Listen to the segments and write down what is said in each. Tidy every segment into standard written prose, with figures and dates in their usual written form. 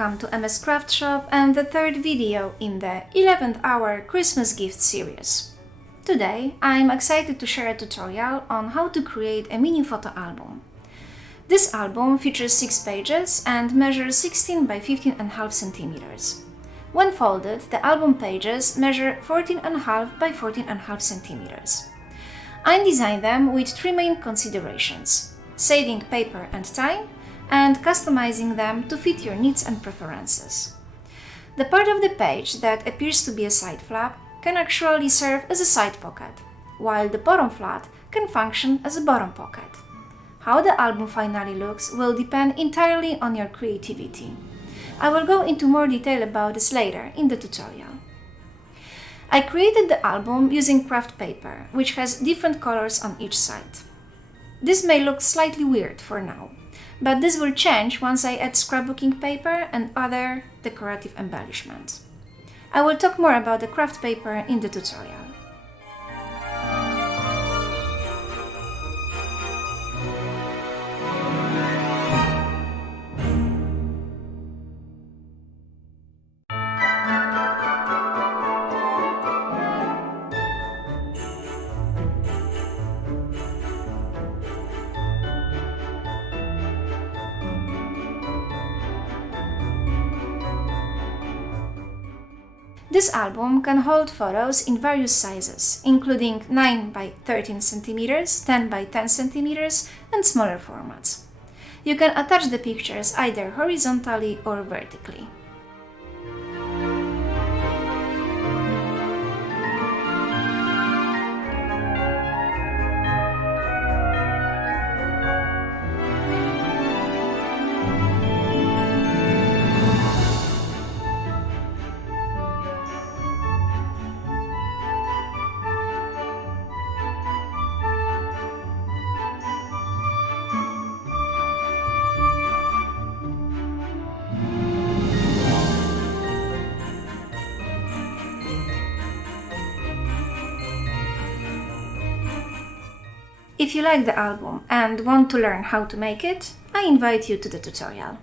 welcome to MS Craftshop and the third video in the 11th-Hour Christmas Gifts series. Today, I'm excited to share a tutorial on how to create a mini photo album. This album features 6 pages and measures 16 by 15.5 centimeters. When folded, the album pages measure 14.5 by 14.5 centimeters. I designed them with 3 main considerations: saving paper and time, and customizing them to fit your needs and preferences. The part of the page that appears to be a side flap can actually serve as a side pocket, while the bottom flat can function as a bottom pocket. How the album finally looks will depend entirely on your creativity. I will go into more detail about this later in the tutorial. I created the album using craft paper, which has different colors on each side. This may look slightly weird for now, but this will change once I add scrapbooking paper and other decorative embellishments. I will talk more about the craft paper in the tutorial. This album can hold photos in various sizes, including 9 by 13 centimeters, 10 by 10 centimeters, and smaller formats. You can attach the pictures either horizontally or vertically. If you like the album and want to learn how to make it, I invite you to the tutorial.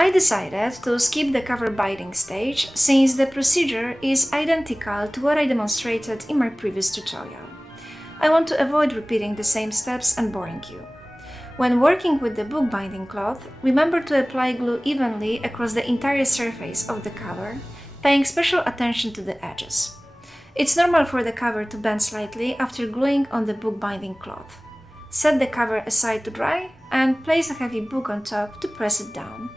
I decided to skip the cover binding stage since the procedure is identical to what I demonstrated in my previous tutorial. I want to avoid repeating the same steps and boring you. When working with the bookbinding cloth, remember to apply glue evenly across the entire surface of the cover, paying special attention to the edges. It's normal for the cover to bend slightly after gluing on the bookbinding cloth. Set the cover aside to dry and place a heavy book on top to press it down.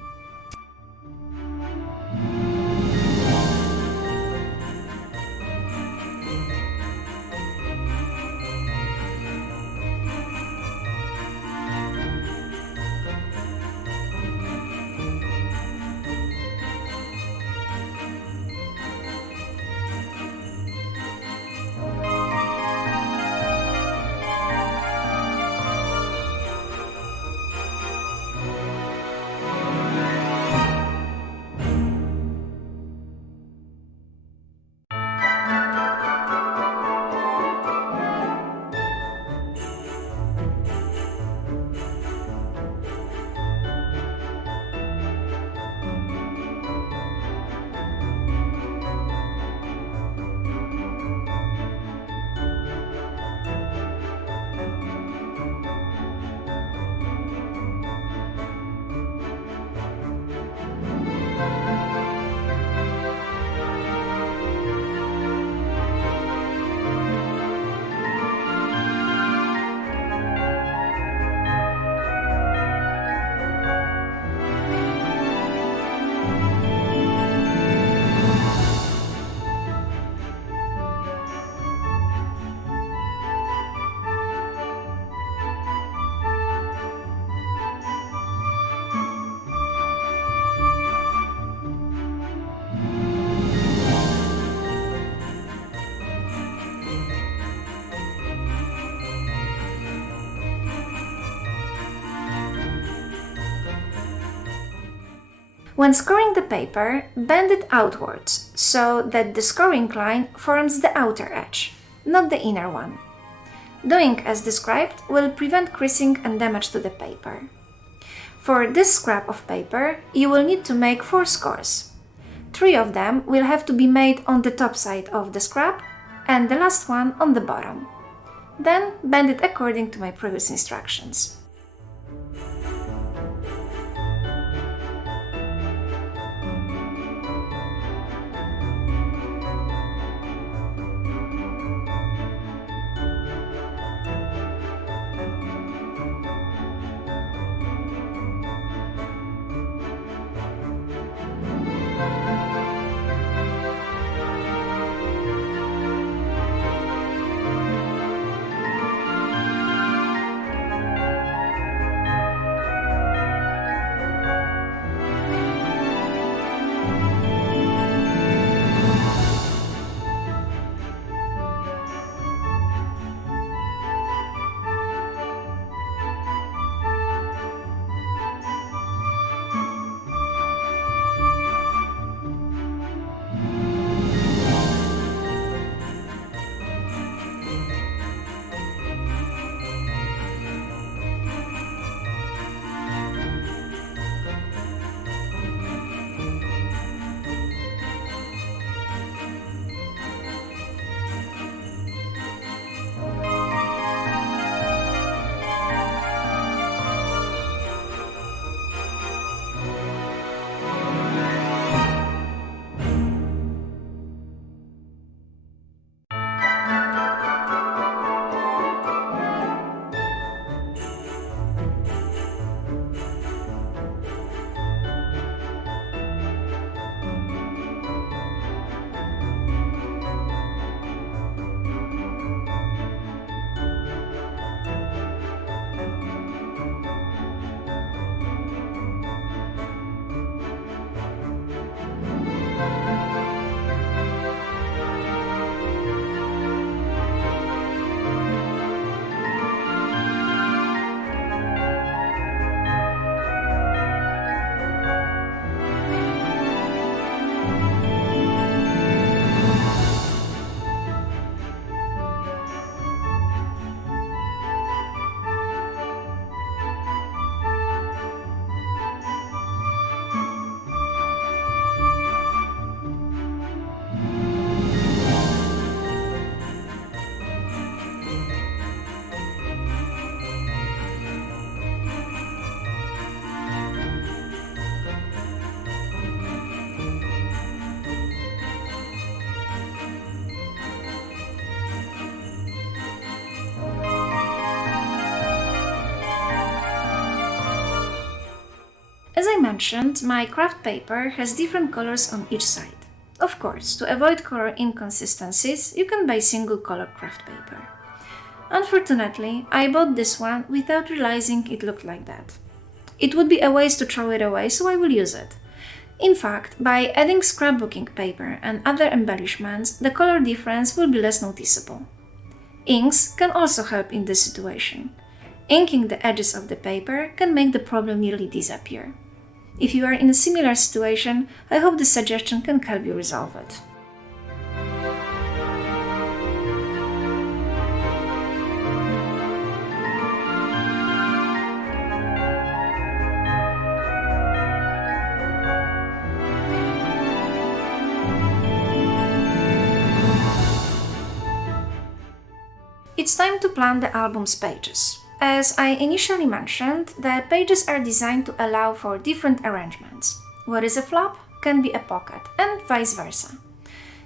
When scoring the paper, bend it outwards so that the scoring line forms the outer edge, not the inner one. Doing as described will prevent creasing and damage to the paper. For this scrap of paper, you will need to make 4 scores. 3 of them will have to be made on the top side of the scrap and the last one on the bottom. Then bend it according to my previous instructions. As I mentioned, my craft paper has different colors on each side. Of course, to avoid color inconsistencies, you can buy single color craft paper. Unfortunately, I bought this one without realizing it looked like that. It would be a waste to throw it away, so I will use it. In fact, by adding scrapbooking paper and other embellishments, the color difference will be less noticeable. Inks can also help in this situation. Inking the edges of the paper can make the problem nearly disappear. If you are in a similar situation, I hope this suggestion can help you resolve it. It's time to plan the album's pages. As I initially mentioned, the pages are designed to allow for different arrangements. What is a flap can be a pocket, and vice versa.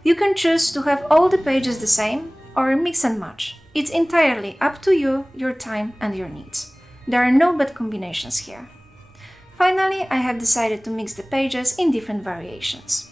You can choose to have all the pages the same or mix and match. It's entirely up to you, your time, and your needs. There are no bad combinations here. Finally, I have decided to mix the pages in different variations.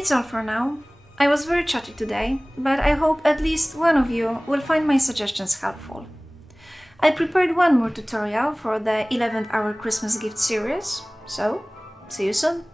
It's all for now. I was very chatty today, but I hope at least one of you will find my suggestions helpful. I prepared one more tutorial for the 11th Hour Christmas Gift series, so see you soon!